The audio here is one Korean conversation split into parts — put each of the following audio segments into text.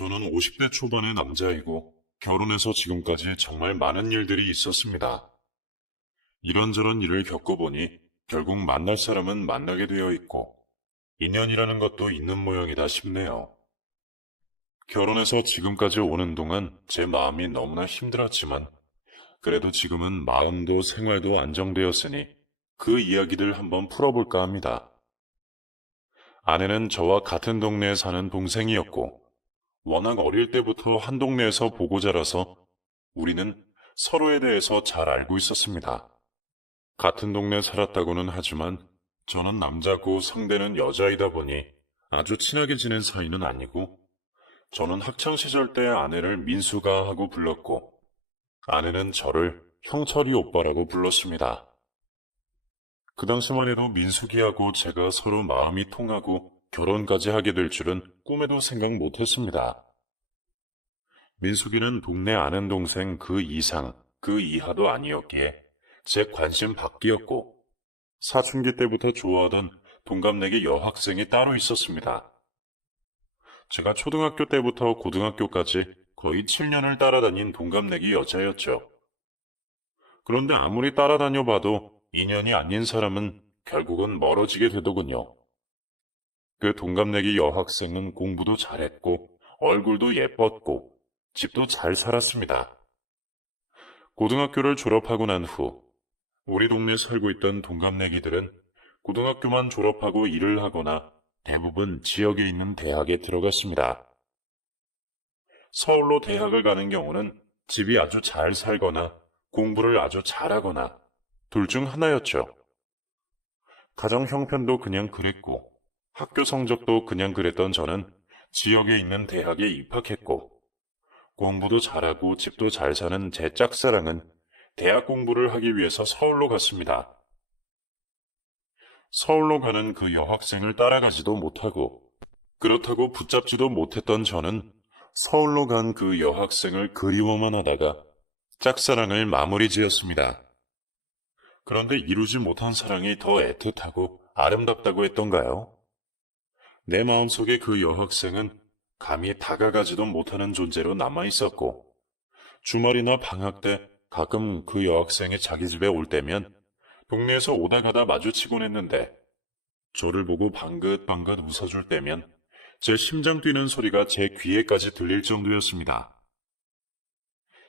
저는 50대 초반의 남자이고 결혼해서 지금까지 정말 많은 일들이 있었습니다. 이런저런 일을 겪어보니 결국 만날 사람은 만나게 되어 있고 인연이라는 것도 있는 모양이다 싶네요. 결혼해서 지금까지 오는 동안 제 마음이 너무나 힘들었지만 그래도 지금은 마음도 생활도 안정되었으니 그 이야기들 한번 풀어볼까 합니다. 아내는 저와 같은 동네에 사는 동생이었고 워낙 어릴 때부터 한 동네에서 보고 자라서 우리는 서로에 대해서 잘 알고 있었습니다. 같은 동네에 살았다고는 하지만 저는 남자고 상대는 여자이다 보니 아주 친하게 지낸 사이는 아니고 저는 학창시절 때 아내를 민수가 하고 불렀고 아내는 저를 형철이 오빠라고 불렀습니다. 그 당시만 해도 민숙이하고 제가 서로 마음이 통하고 결혼까지 하게 될 줄은 꿈에도 생각 못했습니다. 민숙이는 동네 아는 동생 그 이상, 그 이하도 아니었기에 제 관심 밖이었고 사춘기 때부터 좋아하던 동갑내기 여학생이 따로 있었습니다. 제가 초등학교 때부터 고등학교까지 거의 7년을 따라다닌 동갑내기 여자였죠. 그런데 아무리 따라다녀 봐도 인연이 아닌 사람은 결국은 멀어지게 되더군요. 그 동갑내기 여학생은 공부도 잘했고 얼굴도 예뻤고 집도 잘 살았습니다. 고등학교를 졸업하고 난 후 우리 동네에 살고 있던 동갑내기들은 고등학교만 졸업하고 일을 하거나 대부분 지역에 있는 대학에 들어갔습니다. 서울로 대학을 가는 경우는 집이 아주 잘 살거나 공부를 아주 잘하거나 둘 중 하나였죠. 가정 형편도 그냥 그랬고 학교 성적도 그냥 그랬던 저는 지역에 있는 대학에 입학했고 공부도 잘하고 집도 잘 사는 제 짝사랑은 대학 공부를 하기 위해서 서울로 갔습니다. 서울로 가는 그 여학생을 따라가지도 못하고 그렇다고 붙잡지도 못했던 저는 서울로 간 그 여학생을 그리워만 하다가 짝사랑을 마무리 지었습니다. 그런데 이루지 못한 사랑이 더 애틋하고 아름답다고 했던가요? 내 마음속에 그 여학생은 감히 다가가지도 못하는 존재로 남아있었고 주말이나 방학 때 가끔 그 여학생이 자기 집에 올 때면 동네에서 오다 가다 마주치곤 했는데 저를 보고 방긋방긋 웃어줄 때면 제 심장 뛰는 소리가 제 귀에까지 들릴 정도였습니다.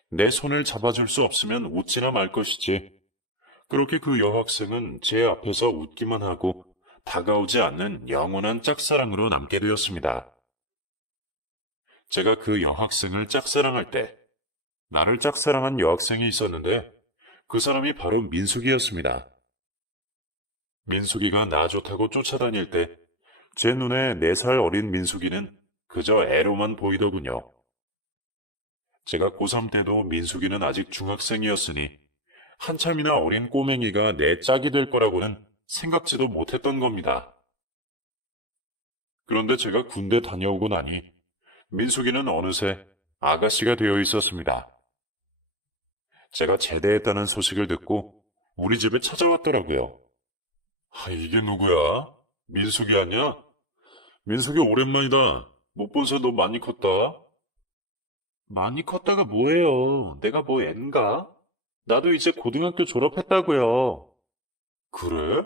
내 손을 잡아줄 수 없으면 웃지나 말 것이지. 그렇게 그 여학생은 제 앞에서 웃기만 하고 다가오지 않는 영원한 짝사랑으로 남게 되었습니다. 제가 그 여학생을 짝사랑할 때 나를 짝사랑한 여학생이 있었는데 그 사람이 바로 민숙이었습니다. 민숙이가 나 좋다고 쫓아다닐 때 제 눈에 4살 어린 민숙이는 그저 애로만 보이더군요. 제가 고3 때도 민숙이는 아직 중학생이었으니 한참이나 어린 꼬맹이가 내 짝이 될 거라고는 생각지도 못했던 겁니다. 그런데 제가 군대 다녀오고 나니 민숙이는 어느새 아가씨가 되어 있었습니다. 제가 제대했다는 소식을 듣고 우리 집에 찾아왔더라고요. 이게 누구야? 민숙이 아니야? 민숙이 오랜만이다. 못 본 새 너 많이 컸다. 많이 컸다가 뭐예요? 내가 뭐 앤가? 나도 이제 고등학교 졸업했다고요. 그래?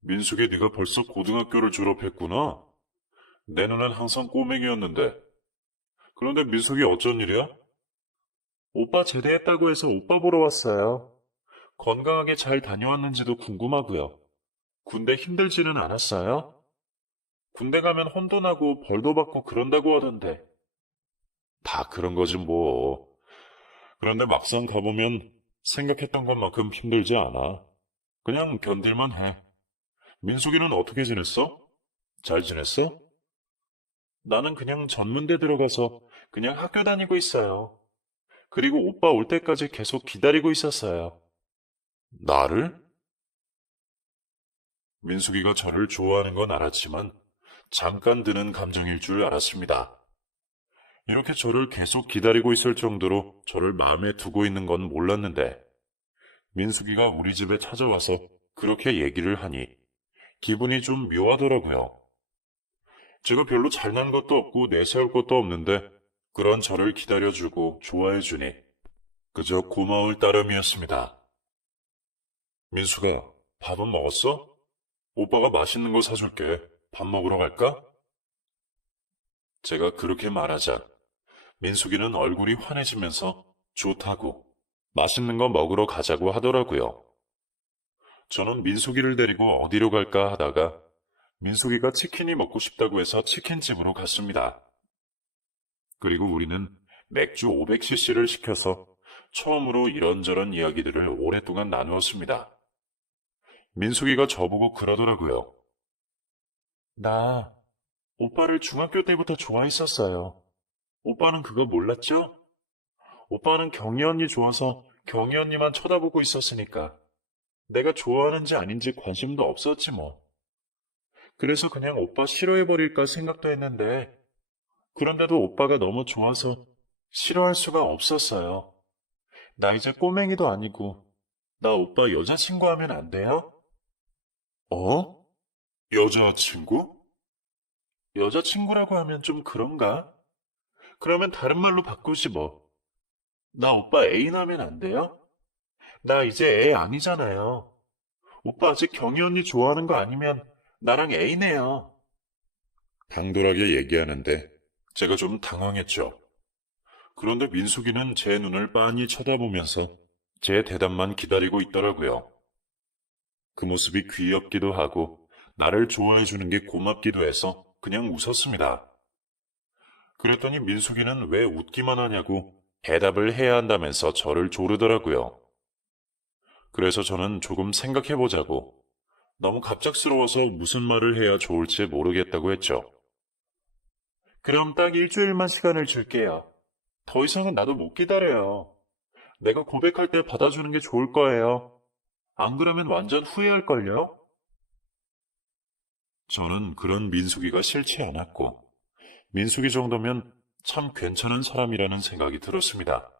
민숙이 네가 벌써 고등학교를 졸업했구나. 내 눈엔 항상 꼬맹이였는데. 그런데 민숙이 어쩐 일이야? 오빠 제대했다고 해서 오빠 보러 왔어요. 건강하게 잘 다녀왔는지도 궁금하고요. 군대 힘들지는 않았어요? 군대 가면 혼돈하고 벌도 받고 그런다고 하던데. 다 그런 거지 뭐. 그런데 막상 가보면 생각했던 것만큼 힘들지 않아. 그냥 견딜만 해. 민숙이는 어떻게 지냈어? 잘 지냈어? 나는 그냥 전문대 들어가서 그냥 학교 다니고 있어요. 그리고 오빠 올 때까지 계속 기다리고 있었어요. 나를? 민숙이가 저를 좋아하는 건 알았지만 잠깐 드는 감정일 줄 알았습니다. 이렇게 저를 계속 기다리고 있을 정도로 저를 마음에 두고 있는 건 몰랐는데 민숙이가 우리 집에 찾아와서 그렇게 얘기를 하니 기분이 좀 묘하더라고요. 제가 별로 잘난 것도 없고 내세울 것도 없는데 그런 저를 기다려주고 좋아해주니 그저 고마울 따름이었습니다. 민수가 밥은 먹었어? 오빠가 맛있는 거 사줄게. 밥 먹으러 갈까? 제가 그렇게 말하자 민숙이는 얼굴이 환해지면서 좋다고 맛있는 거 먹으러 가자고 하더라고요. 저는 민숙이를 데리고 어디로 갈까 하다가 민숙이가 치킨이 먹고 싶다고 해서 치킨집으로 갔습니다. 그리고 우리는 맥주 500cc를 시켜서 처음으로 이런저런 이야기들을 오랫동안 나누었습니다. 민숙이가 저보고 그러더라고요. 나 오빠를 중학교 때부터 좋아했었어요. 오빠는 그거 몰랐죠? 오빠는 경희 언니 좋아서 경희 언니만 쳐다보고 있었으니까 내가 좋아하는지 아닌지 관심도 없었지 뭐. 그래서 그냥 오빠 싫어해버릴까 생각도 했는데 그런데도 오빠가 너무 좋아서 싫어할 수가 없었어요. 나 이제 꼬맹이도 아니고 나 오빠 여자친구 하면 안 돼요? 어? 여자친구? 여자친구라고 하면 좀 그런가? 그러면 다른 말로 바꾸지 뭐. 나 오빠 애인 하면 안 돼요? 나 이제 애 아니잖아요. 오빠 아직 경희 언니 좋아하는 거 아니면 나랑 애인해요. 당돌하게 얘기하는데 제가 좀 당황했죠. 그런데 민숙이는 제 눈을 빤히 쳐다보면서 제 대답만 기다리고 있더라고요. 그 모습이 귀엽기도 하고 나를 좋아해 주는 게 고맙기도 해서 그냥 웃었습니다. 그랬더니 민숙이는 왜 웃기만 하냐고 대답을 해야 한다면서 저를 조르더라고요. 그래서 저는 조금 생각해보자고 너무 갑작스러워서 무슨 말을 해야 좋을지 모르겠다고 했죠. 그럼 딱 일주일만 시간을 줄게요. 더 이상은 나도 못 기다려요. 내가 고백할 때 받아주는 게 좋을 거예요. 안 그러면 완전 후회할걸요? 저는 그런 민숙이가 싫지 않았고 민숙이 정도면 참 괜찮은 사람이라는 생각이 들었습니다.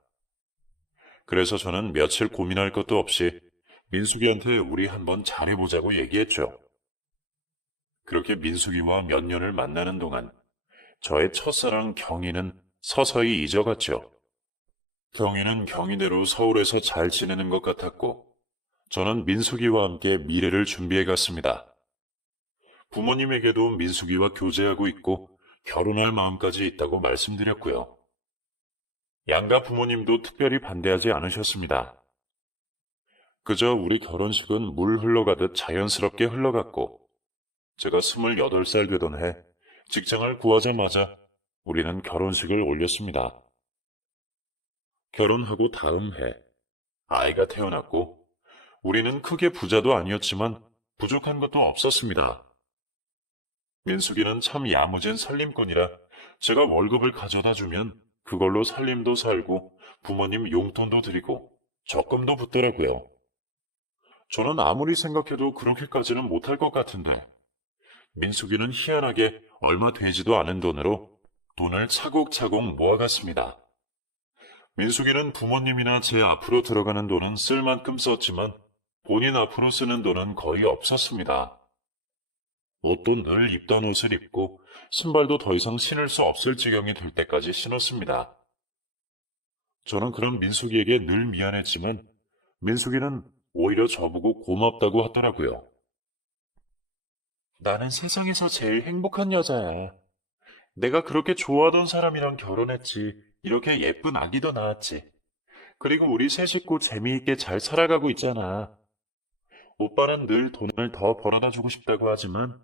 그래서 저는 며칠 고민할 것도 없이 민숙이한테 우리 한번 잘해보자고 얘기했죠. 그렇게 민숙이와 몇 년을 만나는 동안 저의 첫사랑 경희는 서서히 잊어갔죠. 경희는 경희대로 서울에서 잘 지내는 것 같았고 저는 민숙이와 함께 미래를 준비해 갔습니다. 부모님에게도 민숙이와 교제하고 있고 결혼할 마음까지 있다고 말씀드렸고요. 양가 부모님도 특별히 반대하지 않으셨습니다. 그저 우리 결혼식은 물 흘러가듯 자연스럽게 흘러갔고 제가 28살 되던 해 직장을 구하자마자 우리는 결혼식을 올렸습니다. 결혼하고 다음 해 아이가 태어났고 우리는 크게 부자도 아니었지만 부족한 것도 없었습니다. 민숙이는 참 야무진 살림꾼이라 제가 월급을 가져다 주면 그걸로 살림도 살고 부모님 용돈도 드리고 적금도 붙더라고요. 저는 아무리 생각해도 그렇게까지는 못할 것 같은데 민숙이는 희한하게 얼마 되지도 않은 돈을 차곡차곡 모아갔습니다. 민숙이는 부모님이나 제 앞으로 들어가는 돈은 쓸 만큼 썼지만 본인 앞으로 쓰는 돈은 거의 없었습니다. 옷도 늘 입던 옷을 입고 신발도 더 이상 신을 수 없을 지경이 될 때까지 신었습니다. 저는 그런 민숙이에게 늘 미안했지만 민숙이는 오히려 저보고 고맙다고 하더라고요. 나는 세상에서 제일 행복한 여자야. 내가 그렇게 좋아하던 사람이랑 결혼했지. 이렇게 예쁜 아기도 낳았지. 그리고 우리 세 식구 재미있게 잘 살아가고 있잖아. 오빠는 늘 돈을 더 벌어다 주고 싶다고 하지만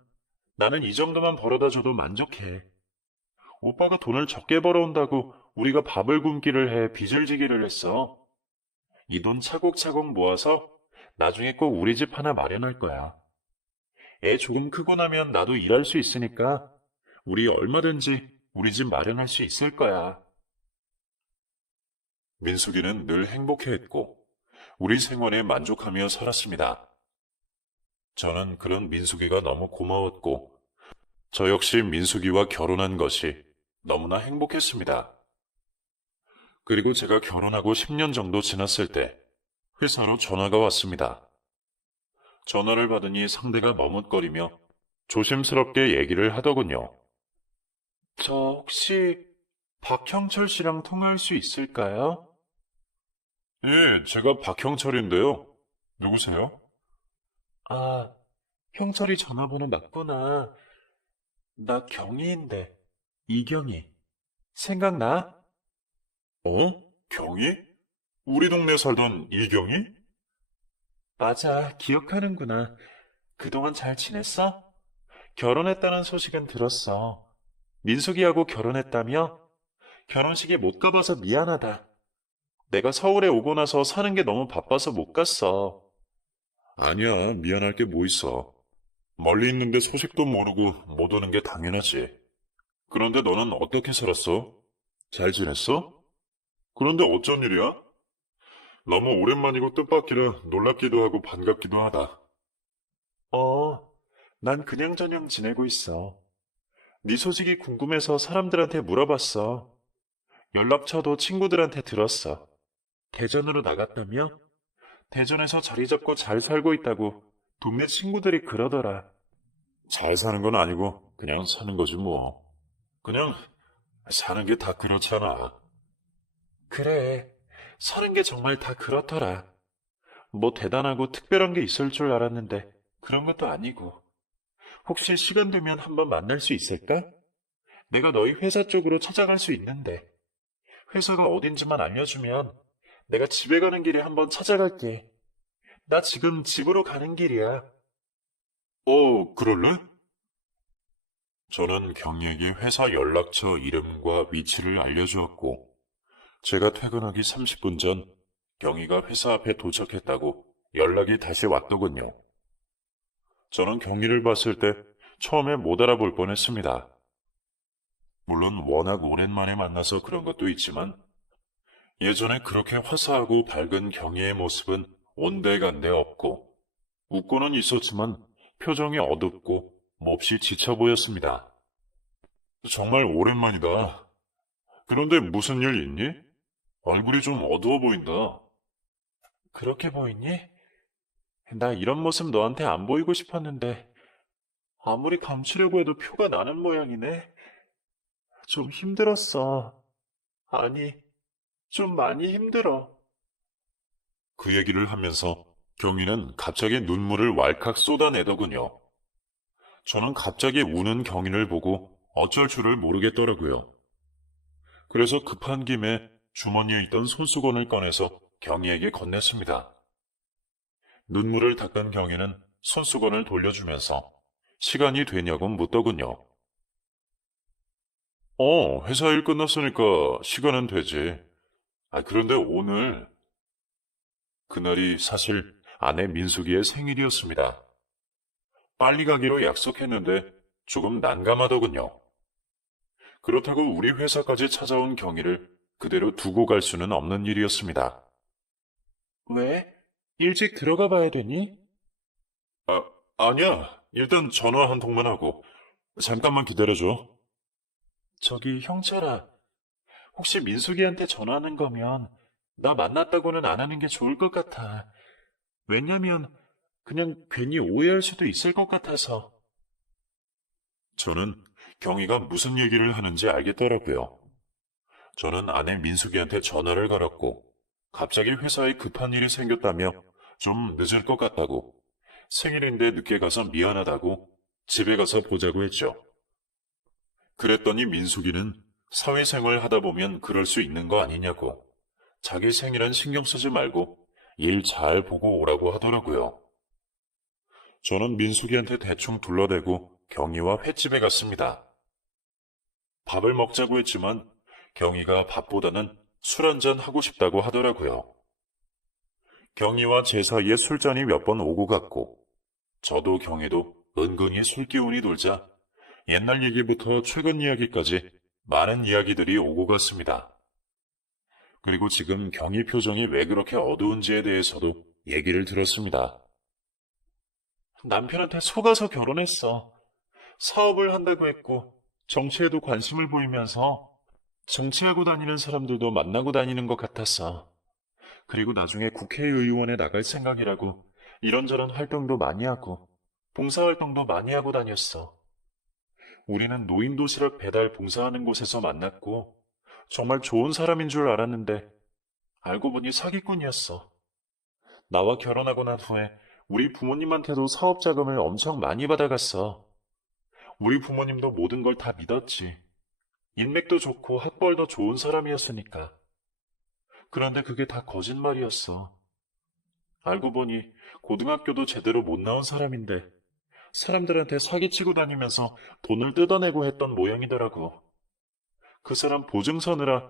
나는 이 정도만 벌어다 줘도 만족해. 오빠가 돈을 적게 벌어온다고 우리가 밥을 굶기를 해 빚을 지기를 했어. 이 돈 차곡차곡 모아서 나중에 꼭 우리 집 하나 마련할 거야. 애 조금 크고 나면 나도 일할 수 있으니까 우리 얼마든지 우리 집 마련할 수 있을 거야. 민숙이는 늘 행복해했고 우리 생활에 만족하며 살았습니다. 저는 그런 민숙이가 너무 고마웠고 저 역시 민숙이와 결혼한 것이 너무나 행복했습니다. 그리고 제가 결혼하고 10년 정도 지났을 때 회사로 전화가 왔습니다. 전화를 받으니 상대가 머뭇거리며 조심스럽게 얘기를 하더군요. 저 혹시 박형철 씨랑 통화할 수 있을까요? 예, 제가 박형철인데요. 누구세요? 아, 형철이 전화번호 맞구나. 나 경희인데. 이경희. 생각나? 어? 경희? 우리 동네 살던 이경희? 맞아, 기억하는구나. 그동안 잘 지냈어? 결혼했다는 소식은 들었어. 민숙이하고 결혼했다며? 결혼식에 못 가봐서 미안하다. 내가 서울에 오고 나서 사는 게 너무 바빠서 못 갔어. 아니야, 미안할 게 뭐 있어. 멀리 있는데 소식도 모르고 못 오는 게 당연하지. 그런데 너는 어떻게 살았어? 잘 지냈어? 그런데 어쩐 일이야? 너무 오랜만이고 뜻밖이라 놀랍기도 하고 반갑기도 하다. 난 그냥저냥 지내고 있어. 네 소식이 궁금해서 사람들한테 물어봤어. 연락처도 친구들한테 들었어. 대전으로 나갔다며? 대전에서 자리 잡고 잘 살고 있다고 동네 친구들이 그러더라. 잘 사는 건 아니고 그냥 사는 거지 뭐. 그냥 사는 게 다 그렇잖아. 그래. 사는 게 정말 다 그렇더라. 뭐 대단하고 특별한 게 있을 줄 알았는데 그런 것도 아니고. 혹시 시간 되면 한번 만날 수 있을까? 내가 너희 회사 쪽으로 찾아갈 수 있는데. 회사가 어딘지만 알려주면 내가 집에 가는 길에 한번 찾아갈게. 나 지금 집으로 가는 길이야. 그럴래? 저는 경희에게 회사 연락처 이름과 위치를 알려주었고, 제가 퇴근하기 30분 전 경희가 회사 앞에 도착했다고 연락이 다시 왔더군요. 저는 경희를 봤을 때 처음에 못 알아볼 뻔했습니다. 물론 워낙 오랜만에 만나서 그런 것도 있지만 예전에 그렇게 화사하고 밝은 경희의 모습은 온데간데 없고 웃고는 있었지만 표정이 어둡고 몹시 지쳐 보였습니다. 정말 오랜만이다. 그런데 무슨 일 있니? 얼굴이 좀 어두워 보인다. 그렇게 보이니? 나 이런 모습 너한테 안 보이고 싶었는데 아무리 감추려고 해도 표가 나는 모양이네. 좀 힘들었어. 아니, 좀 많이 힘들어. 그 얘기를 하면서 경희는 갑자기 눈물을 왈칵 쏟아내더군요. 저는 갑자기 우는 경희를 보고 어쩔 줄을 모르겠더라고요. 그래서 급한 김에 주머니에 있던 손수건을 꺼내서 경희에게 건넸습니다. 눈물을 닦은 경희는 손수건을 돌려주면서 시간이 되냐고 묻더군요. 회사 일 끝났으니까 시간은 되지. 그런데 오늘, 그날이 사실 아내 민숙이의 생일이었습니다. 빨리 가기로 약속했는데 조금 난감하더군요. 그렇다고 우리 회사까지 찾아온 경희를 그대로 두고 갈 수는 없는 일이었습니다. 왜? 일찍 들어가 봐야 되니? 아, 아니야. 일단 전화 한 통만 하고. 잠깐만 기다려줘. 저기 형철아, 혹시 민숙이한테 전화하는 거면 나 만났다고는 안 하는 게 좋을 것 같아. 왜냐면 그냥 괜히 오해할 수도 있을 것 같아서. 저는 경희가 무슨 얘기를 하는지 알겠더라고요. 저는 아내 민숙이한테 전화를 걸었고 갑자기 회사에 급한 일이 생겼다며 좀 늦을 것 같다고 생일인데 늦게 가서 미안하다고 집에 가서 보자고 했죠. 그랬더니 민숙이는 사회생활 하다 보면 그럴 수 있는 거 아니냐고 자기 생일은 신경 쓰지 말고 일 잘 보고 오라고 하더라고요. 저는 민숙이한테 대충 둘러대고 경희와 횟집에 갔습니다. 밥을 먹자고 했지만 경희가 밥보다는 술 한잔 하고 싶다고 하더라고요. 경희와 제 사이에 술잔이 몇 번 오고 갔고 저도 경희도 은근히 술기운이 돌자 옛날 얘기부터 최근 이야기까지 많은 이야기들이 오고 갔습니다. 그리고 지금 경희 표정이 왜 그렇게 어두운지에 대해서도 얘기를 들었습니다. 남편한테 속아서 결혼했어. 사업을 한다고 했고 정치에도 관심을 보이면서 정치하고 다니는 사람들도 만나고 다니는 것 같았어. 그리고 나중에 국회의원에 나갈 생각이라고 이런저런 활동도 많이 하고 봉사활동도 많이 하고 다녔어. 우리는 노인 도시락 배달 봉사하는 곳에서 만났고 정말 좋은 사람인 줄 알았는데 알고 보니 사기꾼이었어. 나와 결혼하고 난 후에 우리 부모님한테도 사업 자금을 엄청 많이 받아갔어. 우리 부모님도 모든 걸 다 믿었지. 인맥도 좋고 학벌도 좋은 사람이었으니까. 그런데 그게 다 거짓말이었어. 알고 보니 고등학교도 제대로 못 나온 사람인데 사람들한테 사기치고 다니면서 돈을 뜯어내고 했던 모양이더라고. 그 사람 보증 서느라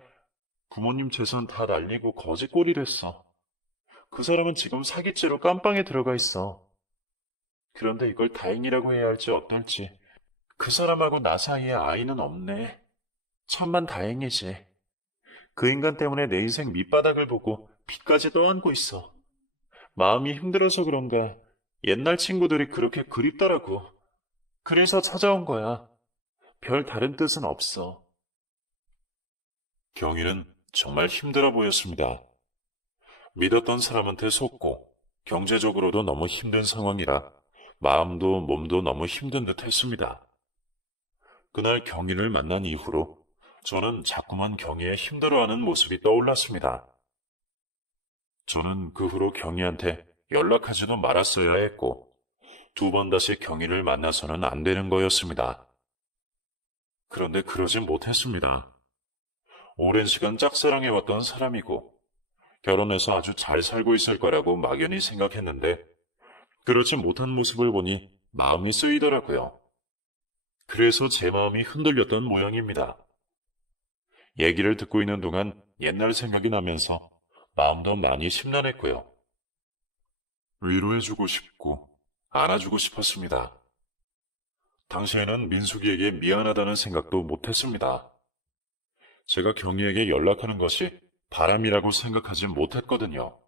부모님 재산 다 날리고 거지꼴이를 했어. 그 사람은 지금 사기죄로 깜빵에 들어가 있어. 그런데 이걸 다행이라고 해야 할지 어떨지. 그 사람하고 나 사이에 아이는 없네. 천만 다행이지. 그 인간 때문에 내 인생 밑바닥을 보고 빚까지 떠안고 있어. 마음이 힘들어서 그런가 옛날 친구들이 그렇게 그립더라고. 그래서 찾아온 거야. 별 다른 뜻은 없어. 경희는 정말 힘들어 보였습니다. 믿었던 사람한테 속고 경제적으로도 너무 힘든 상황이라 마음도 몸도 너무 힘든 듯 했습니다. 그날 경희를 만난 이후로 저는 자꾸만 경희의 힘들어하는 모습이 떠올랐습니다. 저는 그 후로 경희한테 연락하지도 말았어야 했고 2번 다시 경희를 만나서는 안 되는 거였습니다. 그런데 그러진 못했습니다. 오랜 시간 짝사랑해왔던 사람이고 결혼해서 아주 잘 살고 있을 거라고 막연히 생각했는데 그렇지 못한 모습을 보니 마음이 쓰이더라고요. 그래서 제 마음이 흔들렸던 모양입니다. 얘기를 듣고 있는 동안 옛날 생각이 나면서 마음도 많이 심란했고요. 위로해주고 싶고 안아주고 싶었습니다. 당시에는 민숙이에게 미안하다는 생각도 못했습니다. 제가 경희에게 연락하는 것이 바람이라고 생각하지 못했거든요.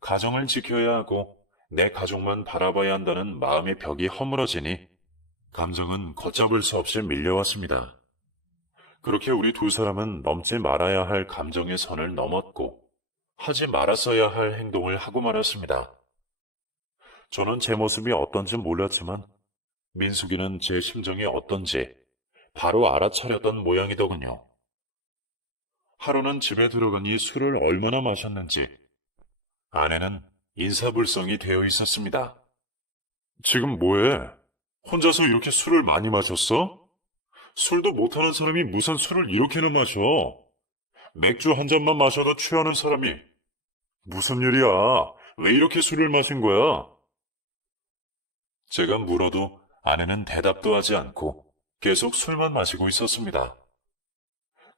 가정을 지켜야 하고 내 가족만 바라봐야 한다는 마음의 벽이 허물어지니 감정은 걷잡을 수 없이 밀려왔습니다. 그렇게 우리 2사람은 넘지 말아야 할 감정의 선을 넘었고 하지 말았어야 할 행동을 하고 말았습니다. 저는 제 모습이 어떤지 몰랐지만 민숙이는 제 심정이 어떤지 바로 알아차렸던 모양이더군요. 하루는 집에 들어가니 술을 얼마나 마셨는지 아내는 인사불성이 되어 있었습니다. 지금 뭐해? 혼자서 이렇게 술을 많이 마셨어? 술도 못하는 사람이 무슨 술을 이렇게나 마셔? 맥주 한 잔만 마셔도 취하는 사람이. 무슨 일이야? 왜 이렇게 술을 마신 거야? 제가 물어도 아내는 대답도 하지 않고 계속 술만 마시고 있었습니다.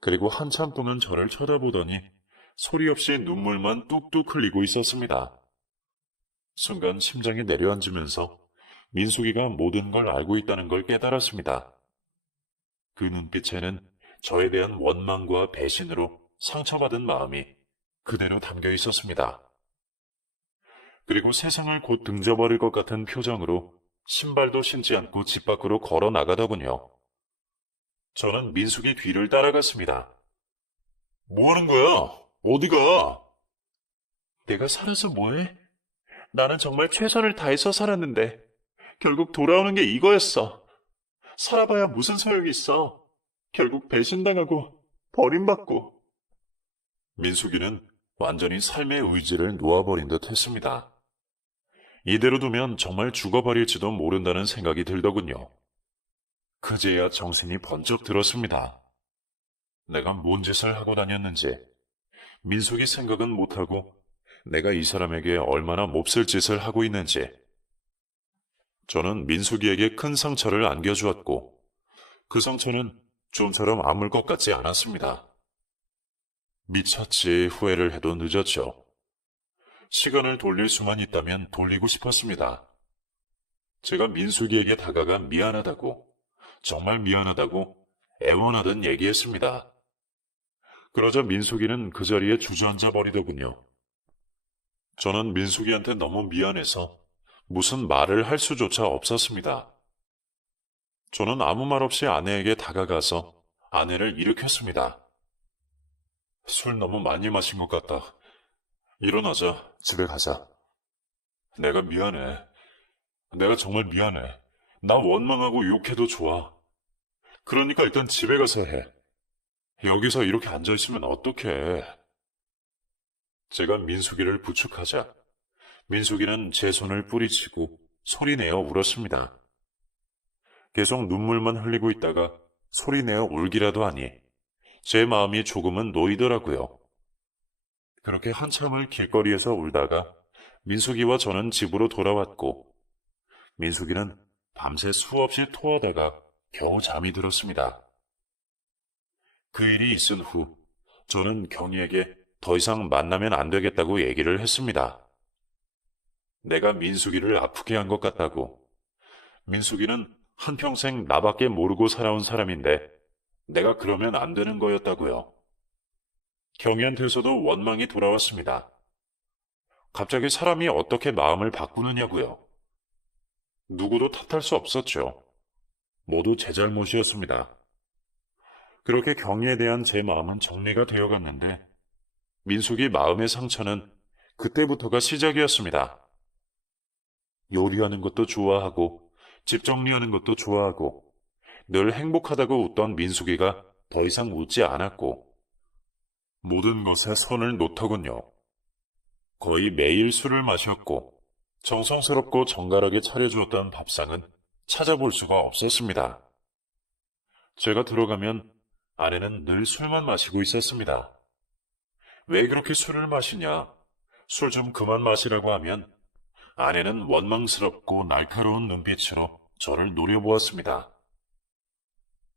그리고 한참 동안 저를 쳐다보더니 소리 없이 눈물만 뚝뚝 흘리고 있었습니다. 순간 심장이 내려앉으면서 민숙이가 모든 걸 알고 있다는 걸 깨달았습니다. 그 눈빛에는 저에 대한 원망과 배신으로 상처받은 마음이 그대로 담겨 있었습니다. 그리고 세상을 곧 등져버릴 것 같은 표정으로 신발도 신지 않고 집 밖으로 걸어 나가더군요. 저는 민숙이 뒤를 따라갔습니다. 뭐 하는 거야? 어디가? 내가 살아서 뭐해? 나는 정말 최선을 다해서 살았는데 결국 돌아오는 게 이거였어. 살아봐야 무슨 소용이 있어. 결국 배신당하고 버림받고. 민숙이는 완전히 삶의 의지를 놓아버린 듯 했습니다. 이대로 두면 정말 죽어버릴지도 모른다는 생각이 들더군요. 그제야 정신이 번쩍 들었습니다. 내가 뭔 짓을 하고 다녔는지, 민숙이 생각은 못하고 내가 이 사람에게 얼마나 몹쓸 짓을 하고 있는지. 저는 민숙이에게 큰 상처를 안겨주었고 그 상처는 좀처럼 아물 것 같지 않았습니다. 미쳤지 후회를 해도 늦었죠. 시간을 돌릴 수만 있다면 돌리고 싶었습니다. 제가 민숙이에게 다가가 미안하다고, 정말 미안하다고 애원하듯 얘기했습니다. 그러자 민숙이는 그 자리에 주저앉아 버리더군요. 저는 민숙이한테 너무 미안해서 무슨 말을 할 수조차 없었습니다. 저는 아무 말 없이 아내에게 다가가서 아내를 일으켰습니다. 술 너무 많이 마신 것 같다. 일어나자. 집에 가자. 내가 미안해. 내가 정말 미안해. 나 원망하고 욕해도 좋아. 그러니까 일단 집에 가서 해. 여기서 이렇게 앉아있으면 어떡해. 제가 민숙이를 부축하자 민숙이는 제 손을 뿌리치고 소리내어 울었습니다. 계속 눈물만 흘리고 있다가 소리내어 울기라도 하니 제 마음이 조금은 놓이더라고요. 그렇게 한참을 길거리에서 울다가 민숙이와 저는 집으로 돌아왔고 민숙이는 밤새 수없이 토하다가 겨우 잠이 들었습니다. 그 일이 있은 후 저는 경희에게 더 이상 만나면 안 되겠다고 얘기를 했습니다. 내가 민숙이를 아프게 한 것 같다고. 민숙이는 한평생 나밖에 모르고 살아온 사람인데 내가 그러면 안 되는 거였다고요. 경희한테서도 원망이 돌아왔습니다. 갑자기 사람이 어떻게 마음을 바꾸느냐고요. 누구도 탓할 수 없었죠. 모두 제 잘못이었습니다. 그렇게 경희에 대한 제 마음은 정리가 되어갔는데 민숙이 마음의 상처는 그때부터가 시작이었습니다. 요리하는 것도 좋아하고 집 정리하는 것도 좋아하고 늘 행복하다고 웃던 민숙이가 더 이상 웃지 않았고 모든 것에 손을 놓더군요. 거의 매일 술을 마셨고 정성스럽고 정갈하게 차려주었던 밥상은 찾아볼 수가 없었습니다. 제가 들어가면 아내는 늘 술만 마시고 있었습니다. 왜 그렇게 술을 마시냐? 술 좀 그만 마시라고 하면 아내는 원망스럽고 날카로운 눈빛으로 저를 노려보았습니다.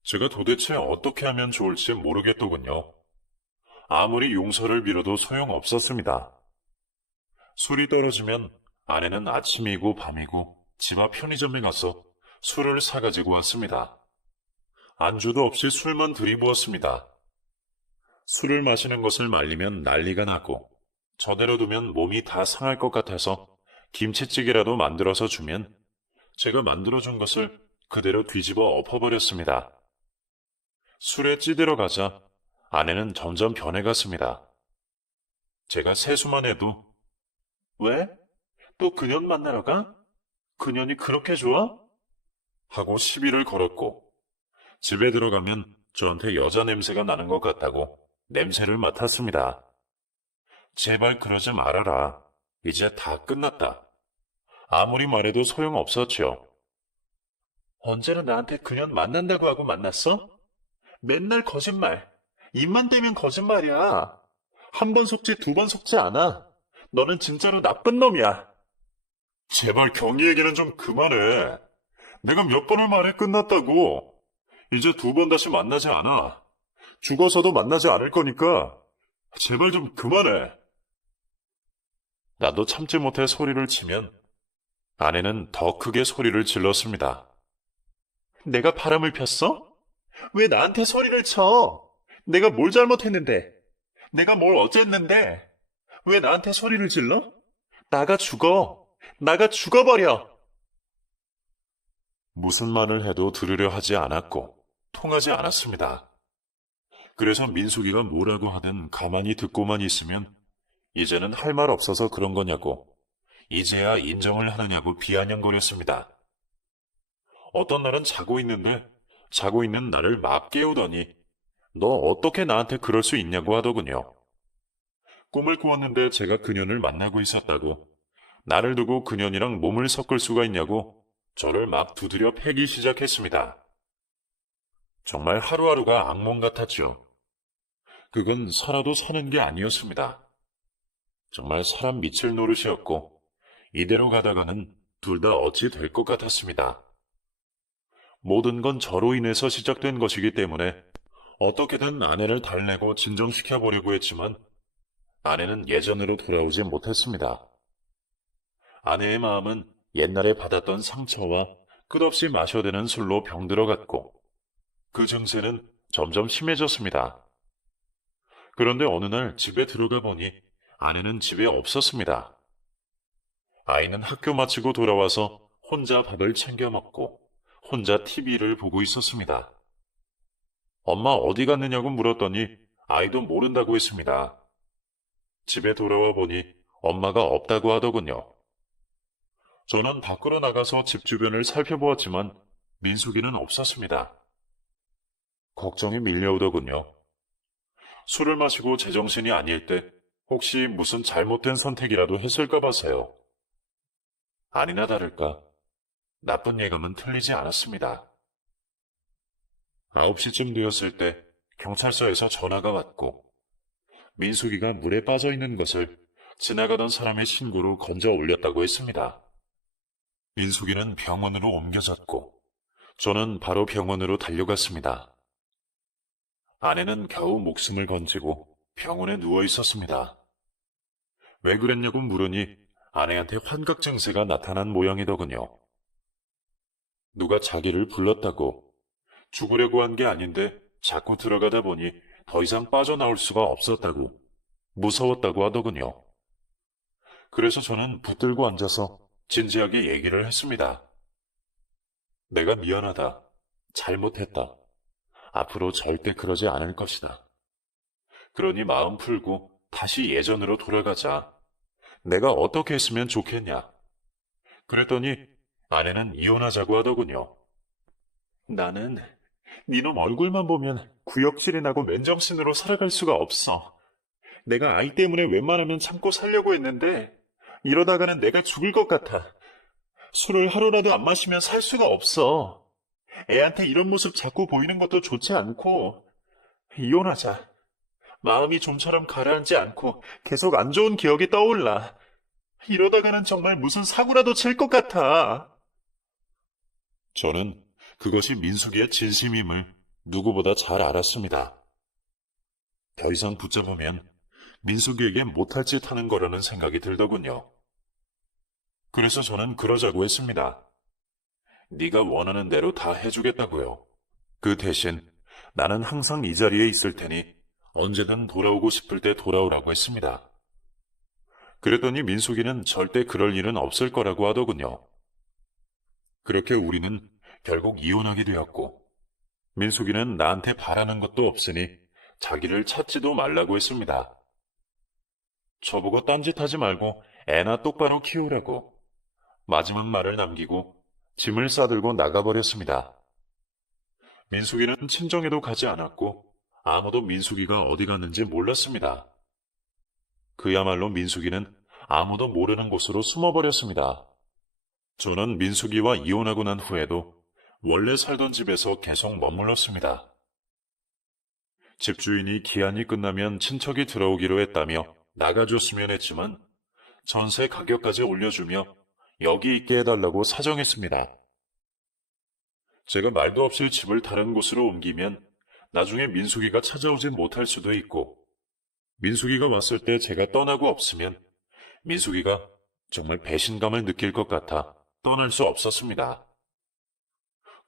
제가 도대체 어떻게 하면 좋을지 모르겠더군요. 아무리 용서를 빌어도 소용없었습니다. 술이 떨어지면 아내는 아침이고 밤이고 집 앞 편의점에 가서 술을 사가지고 왔습니다. 안주도 없이 술만 들이부었습니다. 술을 마시는 것을 말리면 난리가 나고 저대로 두면 몸이 다 상할 것 같아서 김치찌개라도 만들어서 주면 제가 만들어준 것을 그대로 뒤집어 엎어버렸습니다. 술에 찌들어가자 아내는 점점 변해갔습니다. 제가 세수만 해도 왜? 또 그년 만나러 가? 그년이 그렇게 좋아? 하고 시비를 걸었고 집에 들어가면 저한테 여자 냄새가 나는 것 같다고 냄새를 맡았습니다. 제발 그러지 말아라. 이제 다 끝났다. 아무리 말해도 소용없었죠. 언제는 나한테 그년 만난다고 하고 만났어? 맨날 거짓말. 입만 대면 거짓말이야. 한 번 속지 두 번 속지 않아. 너는 진짜로 나쁜 놈이야. 제발 경희 얘기는 좀 그만해. 내가 몇 번을 말해 끝났다고. 이제 두 번 다시 만나지 않아. 죽어서도 만나지 않을 거니까 제발 좀 그만해. 나도 참지 못해 소리를 치면 아내는 더 크게 소리를 질렀습니다. 내가 바람을 폈어? 왜 나한테 소리를 쳐? 내가 뭘 잘못했는데? 내가 뭘 어쨌는데? 왜 나한테 소리를 질러? 나가 죽어. 나가 죽어버려. 무슨 말을 해도 들으려 하지 않았고 통하지 않았습니다. 그래서 민숙이가 뭐라고 하든 가만히 듣고만 있으면 이제는 할 말 없어서 그런 거냐고 이제야 인정을 하느냐고 비아냥거렸습니다. 어떤 날은 자고 있는데 자고 있는 나를 막 깨우더니 너 어떻게 나한테 그럴 수 있냐고 하더군요. 꿈을 꾸었는데 제가 그년을 만나고 있었다고 나를 두고 그년이랑 몸을 섞을 수가 있냐고 저를 막 두드려 패기 시작했습니다. 정말 하루하루가 악몽 같았죠. 그건 살아도 사는 게 아니었습니다. 정말 사람 미칠 노릇이었고 이대로 가다가는 둘 다 어찌 될 것 같았습니다. 모든 건 저로 인해서 시작된 것이기 때문에 어떻게든 아내를 달래고 진정시켜보려고 했지만 아내는 예전으로 돌아오지 못했습니다. 아내의 마음은 옛날에 받았던 상처와 끝없이 마셔대는 술로 병들어갔고 그 증세는 점점 심해졌습니다. 그런데 어느 날 집에 들어가 보니 아내는 집에 없었습니다. 아이는 학교 마치고 돌아와서 혼자 밥을 챙겨 먹고 혼자 TV를 보고 있었습니다. 엄마 어디 갔느냐고 물었더니 아이도 모른다고 했습니다. 집에 돌아와 보니 엄마가 없다고 하더군요. 저는 밖으로 나가서 집 주변을 살펴보았지만 민숙이는 없었습니다. 걱정이 밀려오더군요. 술을 마시고 제정신이 아닐 때 혹시 무슨 잘못된 선택이라도 했을까 봐서요. 아니나 다를까 나쁜 예감은 틀리지 않았습니다. 9시쯤 되었을 때 경찰서에서 전화가 왔고 민숙이가 물에 빠져 있는 것을 지나가던 사람의 신고로 건져 올렸다고 했습니다. 민숙이는 병원으로 옮겨졌고 저는 바로 병원으로 달려갔습니다. 아내는 겨우 목숨을 건지고 병원에 누워 있었습니다. 왜 그랬냐고 물으니 아내한테 환각 증세가 나타난 모양이더군요. 누가 자기를 불렀다고 죽으려고 한 게 아닌데 자꾸 들어가다 보니 더 이상 빠져나올 수가 없었다고 무서웠다고 하더군요. 그래서 저는 붙들고 앉아서 진지하게 얘기를 했습니다. 내가 미안하다. 잘못했다. 앞으로 절대 그러지 않을 것이다. 그러니 마음 풀고 다시 예전으로 돌아가자. 내가 어떻게 했으면 좋겠냐. 그랬더니 아내는 이혼하자고 하더군요. 나는 니놈 얼굴만 보면 구역질이 나고 맨정신으로 살아갈 수가 없어. 내가 아이 때문에 웬만하면 참고 살려고 했는데 이러다가는 내가 죽을 것 같아. 술을 하루라도 안 마시면 살 수가 없어. 애한테 이런 모습 자꾸 보이는 것도 좋지 않고 이혼하자. 마음이 좀처럼 가라앉지 않고 계속 안 좋은 기억이 떠올라. 이러다가는 정말 무슨 사고라도 칠 것 같아. 저는 그것이 민숙이의 진심임을 누구보다 잘 알았습니다. 더 이상 붙잡으면 민숙이에게 못할 짓 하는 거라는 생각이 들더군요. 그래서 저는 그러자고 했습니다. 네가 원하는 대로 다 해주겠다고요. 그 대신 나는 항상 이 자리에 있을 테니 언제든 돌아오고 싶을 때 돌아오라고 했습니다. 그랬더니 민숙이는 절대 그럴 일은 없을 거라고 하더군요. 그렇게 우리는 결국 이혼하게 되었고 민숙이는 나한테 바라는 것도 없으니 자기를 찾지도 말라고 했습니다. 저보고 딴짓하지 말고 애나 똑바로 키우라고 마지막 말을 남기고 짐을 싸들고 나가버렸습니다. 민숙이는 친정에도 가지 않았고 아무도 민숙이가 어디 갔는지 몰랐습니다. 그야말로 민숙이는 아무도 모르는 곳으로 숨어버렸습니다. 저는 민숙이와 이혼하고 난 후에도 원래 살던 집에서 계속 머물렀습니다. 집주인이 기한이 끝나면 친척이 들어오기로 했다며 나가줬으면 했지만 전세 가격까지 올려주며 여기 있게 해달라고 사정했습니다. 제가 말도 없이 집을 다른 곳으로 옮기면 나중에 민숙이가 찾아오지 못할 수도 있고 민숙이가 왔을 때 제가 떠나고 없으면 민숙이가 정말 배신감을 느낄 것 같아 떠날 수 없었습니다.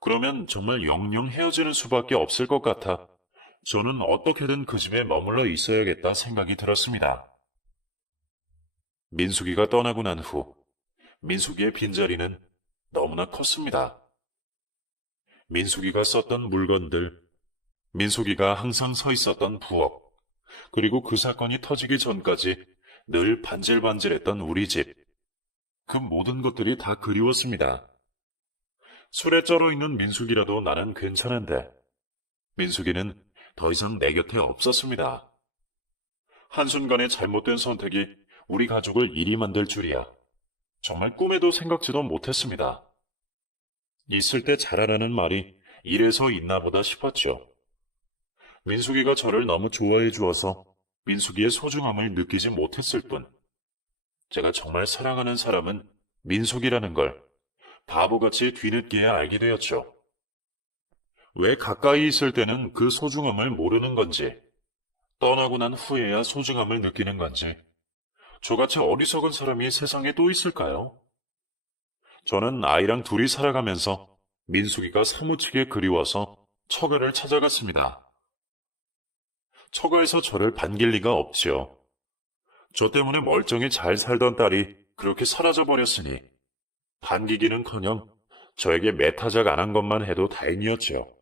그러면 정말 영영 헤어지는 수밖에 없을 것 같아 저는 어떻게든 그 집에 머물러 있어야겠다 생각이 들었습니다. 민숙이가 떠나고 난 후 민숙이의 빈자리는 너무나 컸습니다. 민숙이가 썼던 물건들, 민숙이가 항상 서 있었던 부엌, 그리고 그 사건이 터지기 전까지 늘 반질반질했던 우리 집. 그 모든 것들이 다 그리웠습니다. 술에 쩔어 있는 민숙이라도 나는 괜찮은데 민숙이는 더 이상 내 곁에 없었습니다. 한순간의 잘못된 선택이 우리 가족을 이리 만들 줄이야. 정말 꿈에도 생각지도 못했습니다. 있을 때 잘하라는 말이 이래서 있나 보다 싶었죠. 민숙이가 저를 너무 좋아해 주어서 민숙이의 소중함을 느끼지 못했을 뿐 제가 정말 사랑하는 사람은 민숙이라는 걸 바보같이 뒤늦게야 알게 되었죠. 왜 가까이 있을 때는 그 소중함을 모르는 건지 떠나고 난 후에야 소중함을 느끼는 건지 저같이 어리석은 사람이 세상에 또 있을까요? 저는 아이랑 둘이 살아가면서 민숙이가 사무치게 그리워서 처가를 찾아갔습니다. 처가에서 저를 반길 리가 없지요. 저 때문에 멀쩡히 잘 살던 딸이 그렇게 사라져버렸으니 반기기는커녕 저에게 매타작 안 한 것만 해도 다행이었지요.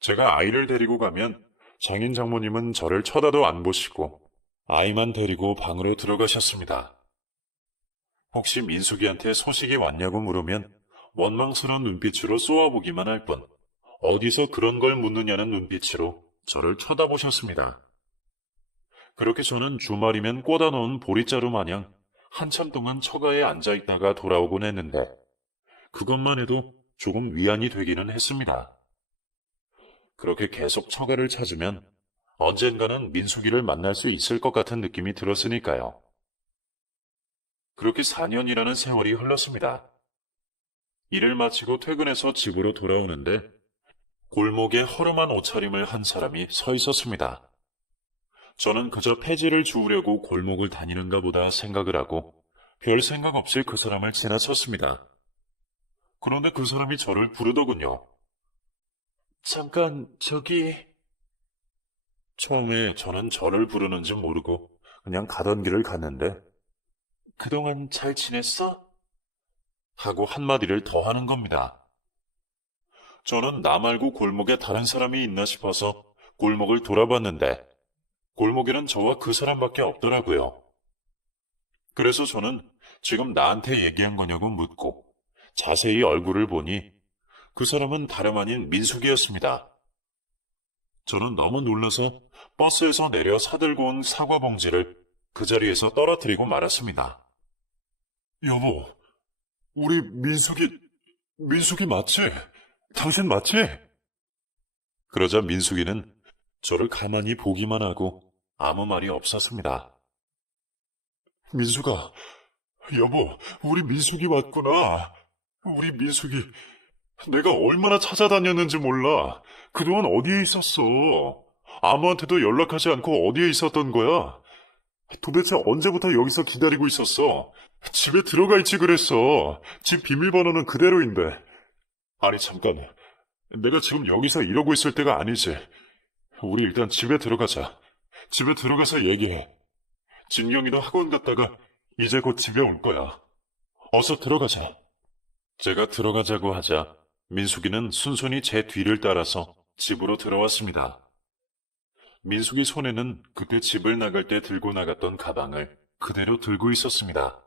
제가 아이를 데리고 가면 장인 장모님은 저를 쳐다도 안 보시고 아이만 데리고 방으로 들어가셨습니다. 혹시 민숙이한테 소식이 왔냐고 물으면 원망스러운 눈빛으로 쏘아보기만 할 뿐 어디서 그런 걸 묻느냐는 눈빛으로 저를 쳐다보셨습니다. 그렇게 저는 주말이면 꽂아놓은 보릿자루 마냥 한참 동안 처가에 앉아있다가 돌아오곤 했는데 그것만 해도 조금 위안이 되기는 했습니다. 그렇게 계속 처가를 찾으면 언젠가는 민숙이를 만날 수 있을 것 같은 느낌이 들었으니까요. 그렇게 4년이라는 세월이 흘렀습니다. 일을 마치고 퇴근해서 집으로 돌아오는데 골목에 허름한 옷차림을 한 사람이 서 있었습니다. 저는 그저 폐지를 주우려고 골목을 다니는가 보다 생각을 하고 별 생각 없이 그 사람을 지나쳤습니다. 그런데 그 사람이 저를 부르더군요. 잠깐, 저기... 처음에 저는 저를 부르는지 모르고 그냥 가던 길을 갔는데 그동안 잘 지냈어? 하고 한마디를 더 하는 겁니다. 저는 나 말고 골목에 다른 사람이 있나 싶어서 골목을 돌아봤는데 골목에는 저와 그 사람밖에 없더라고요. 그래서 저는 지금 나한테 얘기한 거냐고 묻고 자세히 얼굴을 보니 그 사람은 다름 아닌 민숙이었습니다. 저는 너무 놀라서 버스에서 내려 사들고 온 사과 봉지를 그 자리에서 떨어뜨리고 말았습니다. 여보, 우리 민숙이 맞지? 당신 맞지? 그러자 민숙이는 저를 가만히 보기만 하고 아무 말이 없었습니다. 민숙아, 여보, 우리 민숙이 맞구나. 우리 민숙이, 내가 얼마나 찾아다녔는지 몰라. 그동안 어디에 있었어? 아무한테도 연락하지 않고 어디에 있었던 거야? 도대체 언제부터 여기서 기다리고 있었어? 집에 들어가 있지 그랬어. 집 비밀번호는 그대로인데. 아니 잠깐, 내가 지금 여기서 이러고 있을 때가 아니지. 우리 일단 집에 들어가자. 집에 들어가서 얘기해. 진경이도 학원 갔다가 이제 곧 집에 올 거야. 어서 들어가자. 제가 들어가자고 하자 민숙이는 순순히 제 뒤를 따라서 집으로 들어왔습니다. 민숙이 손에는 그때 집을 나갈 때 들고 나갔던 가방을 그대로 들고 있었습니다.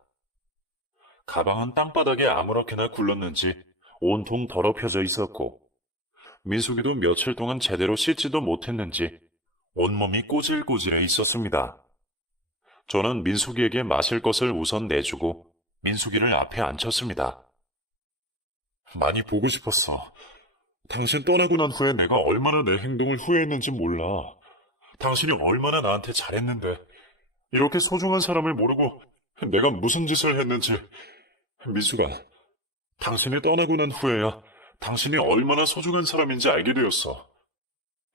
가방은 땅바닥에 아무렇게나 굴렀는지 온통 더럽혀져 있었고 민숙이도 며칠 동안 제대로 씻지도 못했는지 온몸이 꼬질꼬질해 있었습니다. 저는 민숙이에게 마실 것을 우선 내주고 민숙이를 앞에 앉혔습니다. 많이 보고 싶었어. 당신 떠나고 난 후에 내가 얼마나 내 행동을 후회했는지 몰라. 당신이 얼마나 나한테 잘했는데 이렇게 소중한 사람을 모르고 내가 무슨 짓을 했는지. 민숙아, 당신이 떠나고 난 후에야 당신이 얼마나 소중한 사람인지 알게 되었어.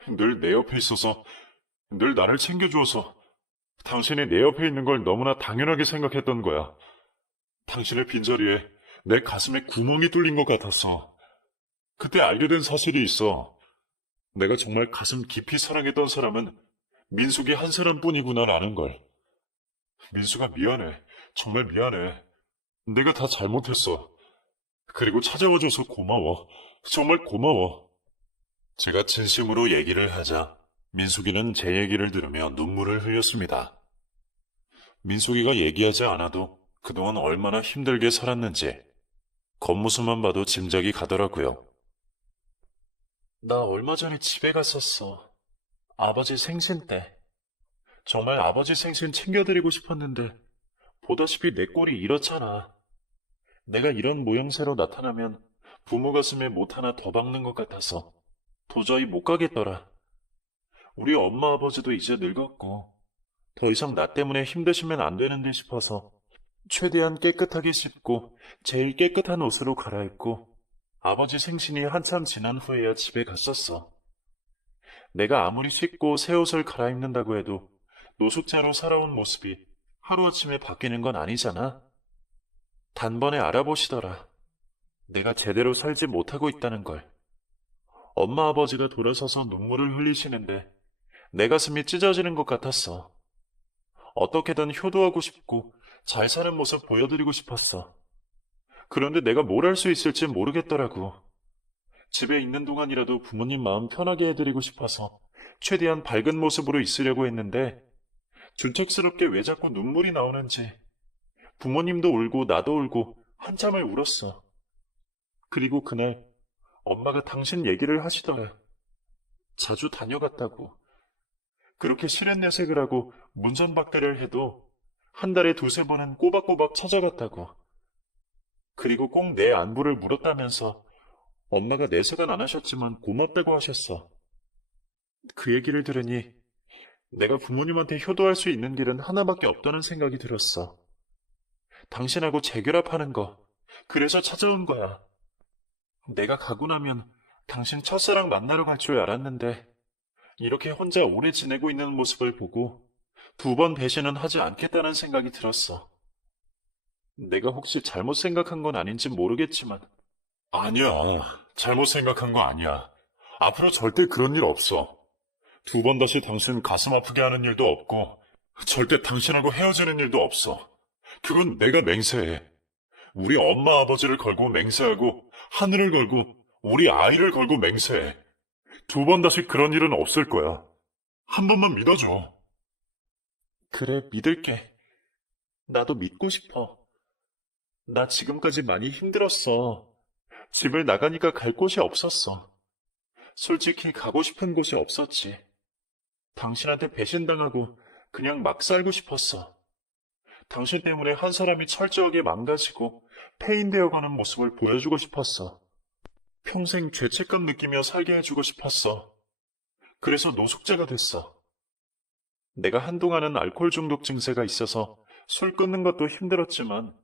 늘 내 옆에 있어서, 늘 나를 챙겨주어서 당신이 내 옆에 있는 걸 너무나 당연하게 생각했던 거야. 당신의 빈자리에 내 가슴에 구멍이 뚫린 것 같았어. 그때 알게 된 사실이 있어. 내가 정말 가슴 깊이 사랑했던 사람은 민숙이 한 사람뿐이구나라는 걸. 민숙아, 미안해. 정말 미안해. 내가 다 잘못했어. 그리고 찾아와줘서 고마워. 정말 고마워. 제가 진심으로 얘기를 하자 민숙이는 제 얘기를 들으며 눈물을 흘렸습니다. 민숙이가 얘기하지 않아도 그동안 얼마나 힘들게 살았는지 겉모습만 봐도 짐작이 가더라고요. 나 얼마 전에 집에 갔었어. 아버지 생신 때. 정말 아버지 생신 챙겨드리고 싶었는데 보다시피 내 꼴이 이렇잖아. 내가 이런 모양새로 나타나면 부모 가슴에 못 하나 더 박는 것 같아서 도저히 못 가겠더라. 우리 엄마 아버지도 이제 늙었고 더 이상 나 때문에 힘드시면 안 되는데 싶어서 최대한 깨끗하게 씻고 제일 깨끗한 옷으로 갈아입고 아버지 생신이 한참 지난 후에야 집에 갔었어. 내가 아무리 씻고 새 옷을 갈아입는다고 해도 노숙자로 살아온 모습이 하루아침에 바뀌는 건 아니잖아. 단번에 알아보시더라. 내가 제대로 살지 못하고 있다는 걸. 엄마 아버지가 돌아서서 눈물을 흘리시는데 내 가슴이 찢어지는 것 같았어. 어떻게든 효도하고 싶고 잘 사는 모습 보여드리고 싶었어. 그런데 내가 뭘 할 수 있을지 모르겠더라고. 집에 있는 동안이라도 부모님 마음 편하게 해드리고 싶어서 최대한 밝은 모습으로 있으려고 했는데 준책스럽게 왜 자꾸 눈물이 나오는지. 부모님도 울고 나도 울고 한참을 울었어. 그리고 그날 엄마가 당신 얘기를 하시더라. 자주 다녀갔다고. 그렇게 실행내색을 하고 문전박대를 해도 한 달에 두세 번은 꼬박꼬박 찾아갔다고. 그리고 꼭 내 안부를 물었다면서 엄마가 내색은 안 하셨지만 고맙다고 하셨어. 그 얘기를 들으니 내가 부모님한테 효도할 수 있는 길은 하나밖에 없다는 생각이 들었어. 당신하고 재결합하는 거. 그래서 찾아온 거야. 내가 가고 나면 당신 첫사랑 만나러 갈 줄 알았는데 이렇게 혼자 오래 지내고 있는 모습을 보고 2번 배신은 하지 않겠다는 생각이 들었어. 내가 혹시 잘못 생각한 건 아닌지 모르겠지만. 아니야. 잘못 생각한 거 아니야. 앞으로 절대 그런 일 없어. 2번 다시 당신 가슴 아프게 하는 일도 없고 절대 당신하고 헤어지는 일도 없어. 그건 내가 맹세해. 우리 엄마 아버지를 걸고 맹세하고 하늘을 걸고 우리 아이를 걸고 맹세해. 2번 다시 그런 일은 없을 거야. 한 번만 믿어줘. 그래, 믿을게. 나도 믿고 싶어. 나 지금까지 많이 힘들었어. 집을 나가니까 갈 곳이 없었어. 솔직히 가고 싶은 곳이 없었지. 당신한테 배신당하고 그냥 막 살고 싶었어. 당신 때문에 한 사람이 철저하게 망가지고 폐인되어가는 모습을 보여주고 싶었어. 평생 죄책감 느끼며 살게 해주고 싶었어. 그래서 노숙자가 됐어. 내가 한동안은 알코올 중독 증세가 있어서 술 끊는 것도 힘들었지만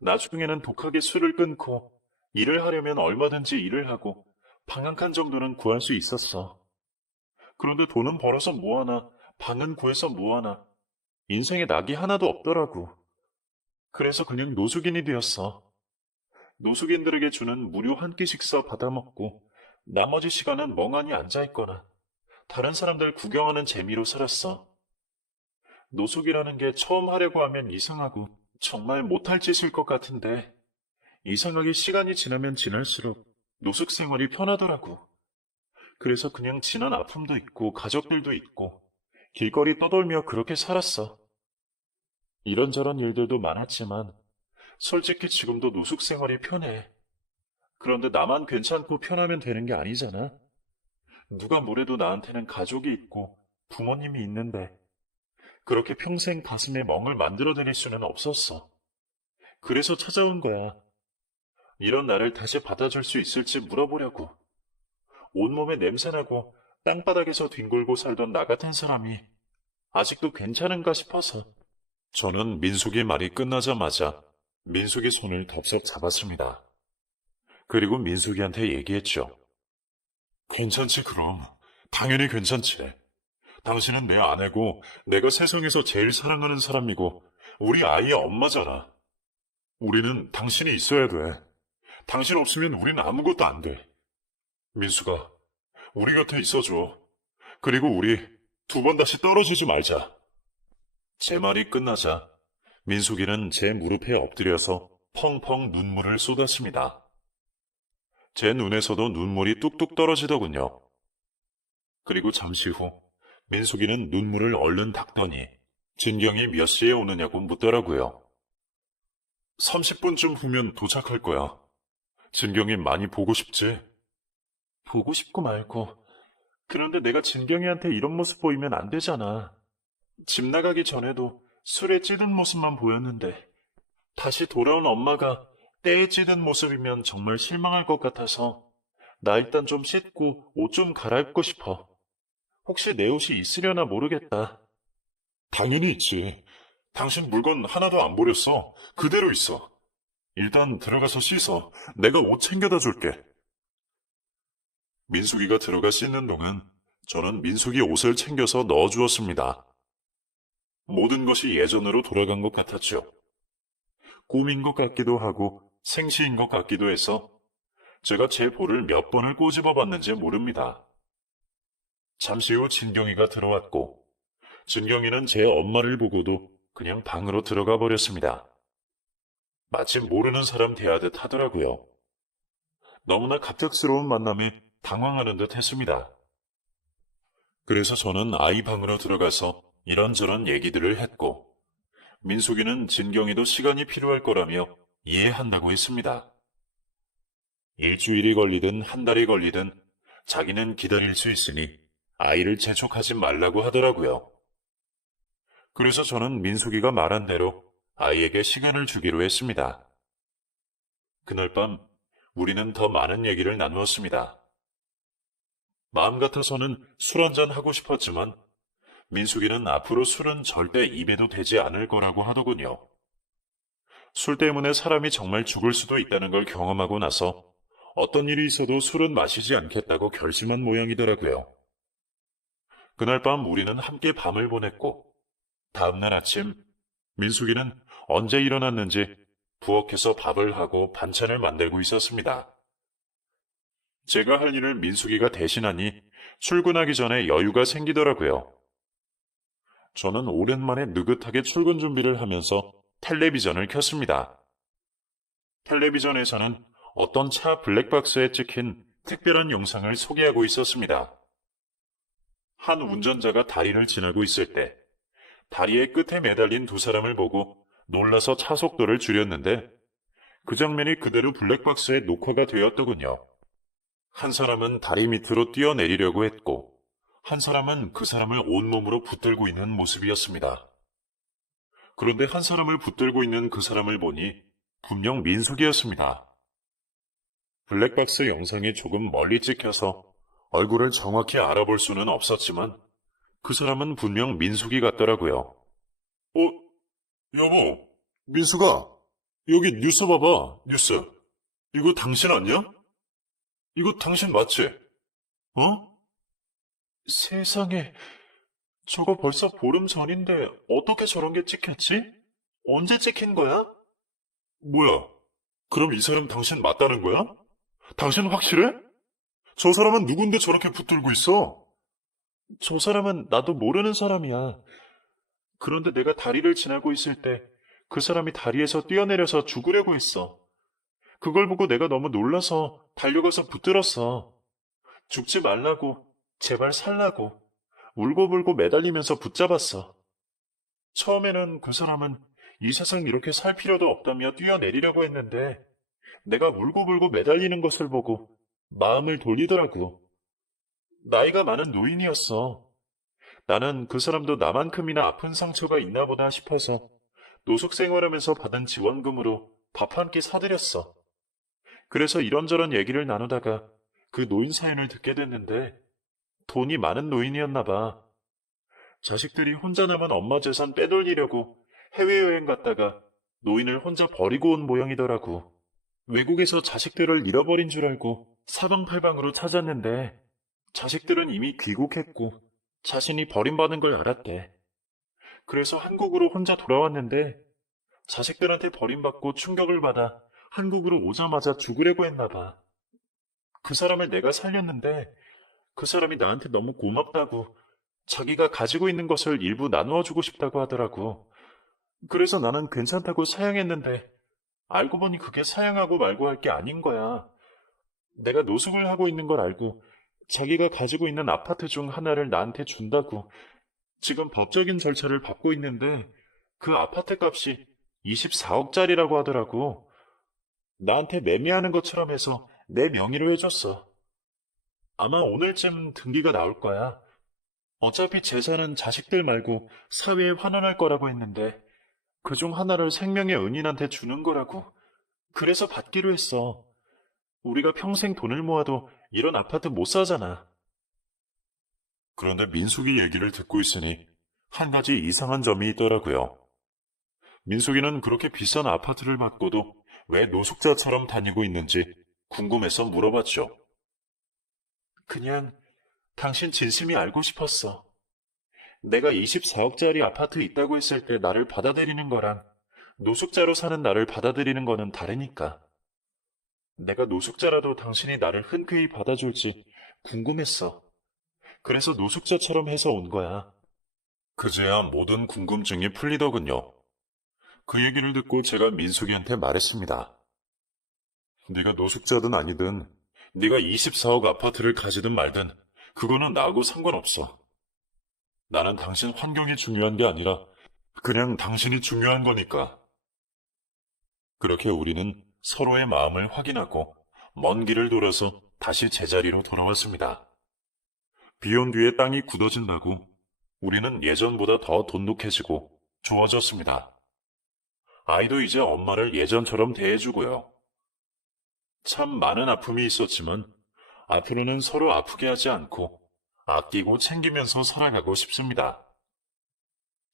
나중에는 독하게 술을 끊고 일을 하려면 얼마든지 일을 하고 방 한 칸 정도는 구할 수 있었어. 그런데 돈은 벌어서 뭐하나, 방은 구해서 뭐하나, 인생에 낙이 하나도 없더라고. 그래서 그냥 노숙인이 되었어. 노숙인들에게 주는 무료 한 끼 식사 받아먹고 나머지 시간은 멍하니 앉아있거나 다른 사람들 구경하는 재미로 살았어. 노숙이라는 게 처음 하려고 하면 이상하고 정말 못할 짓일 것 같은데 이상하게 시간이 지나면 지날수록 노숙 생활이 편하더라고. 그래서 그냥 친한 아픔도 있고 가족들도 있고 길거리 떠돌며 그렇게 살았어. 이런저런 일들도 많았지만 솔직히 지금도 노숙 생활이 편해. 그런데 나만 괜찮고 편하면 되는 게 아니잖아. 누가 뭐래도 나한테는 가족이 있고 부모님이 있는데 그렇게 평생 가슴에 멍을 만들어드릴 수는 없었어. 그래서 찾아온 거야. 이런 나를 다시 받아줄 수 있을지 물어보려고. 온몸에 냄새나고 땅바닥에서 뒹굴고 살던 나 같은 사람이 아직도 괜찮은가 싶어서. 저는 민숙이 말이 끝나자마자 민숙이 손을 덥석 잡았습니다. 그리고 민숙이한테 얘기했죠. 괜찮지 그럼. 당연히 괜찮지. 당신은 내 아내고 내가 세상에서 제일 사랑하는 사람이고 우리 아이의 엄마잖아. 우리는 당신이 있어야 돼. 당신 없으면 우린 아무것도 안 돼. 민수가 우리 곁에 있어줘. 그리고 우리 2번 다시 떨어지지 말자. 제 말이 끝나자 민숙이는 제 무릎에 엎드려서 펑펑 눈물을 쏟았습니다. 제 눈에서도 눈물이 뚝뚝 떨어지더군요. 그리고 잠시 후 민숙이는 눈물을 얼른 닦더니 진경이 몇 시에 오느냐고 묻더라고요. 30분쯤 후면 도착할 거야. 진경이 많이 보고 싶지? 보고 싶고 말고. 그런데 내가 진경이한테 이런 모습 보이면 안 되잖아. 집 나가기 전에도 술에 찌든 모습만 보였는데 다시 돌아온 엄마가 때에 찌든 모습이면 정말 실망할 것 같아서 나 일단 좀 씻고 옷 좀 갈아입고 싶어. 혹시 내 옷이 있으려나 모르겠다. 당연히 있지. 당신 물건 하나도 안 버렸어. 그대로 있어. 일단 들어가서 씻어. 내가 옷 챙겨다 줄게. 민숙이가 들어가 씻는 동안 저는 민숙이 옷을 챙겨서 넣어주었습니다. 모든 것이 예전으로 돌아간 것 같았죠. 꿈인 것 같기도 하고 생시인 것 같기도 해서 제가 제 볼을 몇 번을 꼬집어 봤는지 모릅니다. 잠시 후 진경이가 들어왔고 진경이는 제 엄마를 보고도 그냥 방으로 들어가 버렸습니다. 마치 모르는 사람 대하듯 하더라고요. 너무나 갑작스러운 만남에 당황하는 듯 했습니다. 그래서 저는 아이 방으로 들어가서 이런저런 얘기들을 했고 민숙이는 진경이도 시간이 필요할 거라며 이해한다고 했습니다. 일주일이 걸리든 한 달이 걸리든 자기는 기다릴 수 있으니 아이를 재촉하지 말라고 하더라고요. 그래서 저는 민숙이가 말한 대로 아이에게 시간을 주기로 했습니다. 그날 밤 우리는 더 많은 얘기를 나누었습니다. 마음 같아서는 술 한잔 하고 싶었지만 민숙이는 앞으로 술은 절대 입에도 대지 않을 거라고 하더군요. 술 때문에 사람이 정말 죽을 수도 있다는 걸 경험하고 나서 어떤 일이 있어도 술은 마시지 않겠다고 결심한 모양이더라고요. 그날 밤 우리는 함께 밤을 보냈고 다음날 아침 민숙이는 언제 일어났는지 부엌에서 밥을 하고 반찬을 만들고 있었습니다. 제가 할 일을 민숙이가 대신하니 출근하기 전에 여유가 생기더라고요. 저는 오랜만에 느긋하게 출근 준비를 하면서 텔레비전을 켰습니다. 텔레비전에서는 어떤 차 블랙박스에 찍힌 특별한 영상을 소개하고 있었습니다. 한 운전자가 다리를 지나고 있을 때 다리의 끝에 매달린 두 사람을 보고 놀라서 차 속도를 줄였는데 그 장면이 그대로 블랙박스에 녹화가 되었더군요. 한 사람은 다리 밑으로 뛰어내리려고 했고 한 사람은 그 사람을 온몸으로 붙들고 있는 모습이었습니다. 그런데 한 사람을 붙들고 있는 그 사람을 보니 분명 민숙이었습니다. 블랙박스 영상이 조금 멀리 찍혀서 얼굴을 정확히 알아볼 수는 없었지만 그 사람은 분명 민숙이 같더라고요. 여보, 민숙아, 여기 뉴스 봐봐, 뉴스. 이거 당신 아니야? 이거 당신 맞지? 어? 세상에, 저거 벌써 보름 전인데 어떻게 저런 게 찍혔지? 언제 찍힌 거야? 뭐야? 그럼 이 사람 당신 맞다는 거야? 당신 확실해? 저 사람은 누군데 저렇게 붙들고 있어? 저 사람은 나도 모르는 사람이야. 그런데 내가 다리를 지나고 있을 때 그 사람이 다리에서 뛰어내려서 죽으려고 했어. 그걸 보고 내가 너무 놀라서 달려가서 붙들었어. 죽지 말라고, 제발 살라고, 울고불고 매달리면서 붙잡았어. 처음에는 그 사람은 이 세상 이렇게 살 필요도 없다며 뛰어내리려고 했는데 내가 울고불고 매달리는 것을 보고 마음을 돌리더라고. 나이가 많은 노인이었어. 나는 그 사람도 나만큼이나 아픈 상처가 있나 보다 싶어서 노숙 생활하면서 받은 지원금으로 밥 한 끼 사드렸어. 그래서 이런저런 얘기를 나누다가 그 노인 사연을 듣게 됐는데 돈이 많은 노인이었나 봐. 자식들이 혼자 남은 엄마 재산 빼돌리려고 해외여행 갔다가 노인을 혼자 버리고 온 모양이더라고. 외국에서 자식들을 잃어버린 줄 알고 사방팔방으로 찾았는데 자식들은 이미 귀국했고 자신이 버림받은 걸 알았대. 그래서 한국으로 혼자 돌아왔는데 자식들한테 버림받고 충격을 받아 한국으로 오자마자 죽으려고 했나 봐. 그 사람을 내가 살렸는데 그 사람이 나한테 너무 고맙다고 자기가 가지고 있는 것을 일부 나누어 주고 싶다고 하더라고. 그래서 나는 괜찮다고 사양했는데 알고 보니 그게 사양하고 말고 할 게 아닌 거야. 내가 노숙을 하고 있는 걸 알고 자기가 가지고 있는 아파트 중 하나를 나한테 준다고 지금 법적인 절차를 밟고 있는데 그 아파트 값이 24억짜리라고 하더라고. 나한테 매매하는 것처럼 해서 내 명의로 해줬어. 아마 오늘쯤 등기가 나올 거야. 어차피 재산은 자식들 말고 사회에 환원할 거라고 했는데 그중 하나를 생명의 은인한테 주는 거라고. 그래서 받기로 했어. 우리가 평생 돈을 모아도 이런 아파트 못 사잖아. 그런데 민숙이 얘기를 듣고 있으니 한 가지 이상한 점이 있더라고요. 민숙이는 그렇게 비싼 아파트를 받고도 왜 노숙자처럼 다니고 있는지 궁금해서 물어봤죠. 그냥 당신 진심이 알고 싶었어. 내가 24억짜리 아파트 있다고 했을 때 나를 받아들이는 거랑 노숙자로 사는 나를 받아들이는 거는 다르니까. 내가 노숙자라도 당신이 나를 흔쾌히 받아줄지 궁금했어. 그래서 노숙자처럼 해서 온 거야. 그제야 모든 궁금증이 풀리더군요. 그 얘기를 듣고 제가 민숙이한테 말했습니다. 네가 노숙자든 아니든 네가 24억 아파트를 가지든 말든 그거는 나하고 상관없어. 나는 당신 환경이 중요한 게 아니라 그냥 당신이 중요한 거니까. 그렇게 우리는 서로의 마음을 확인하고 먼 길을 돌아서 다시 제자리로 돌아왔습니다. 비 온 뒤에 땅이 굳어진다고 우리는 예전보다 더 돈독해지고 좋아졌습니다. 아이도 이제 엄마를 예전처럼 대해주고요. 참 많은 아픔이 있었지만 앞으로는 서로 아프게 하지 않고 아끼고 챙기면서 살아가고 싶습니다.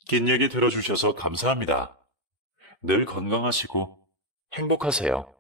긴 얘기 들어주셔서 감사합니다. 늘 건강하시고 행복하세요.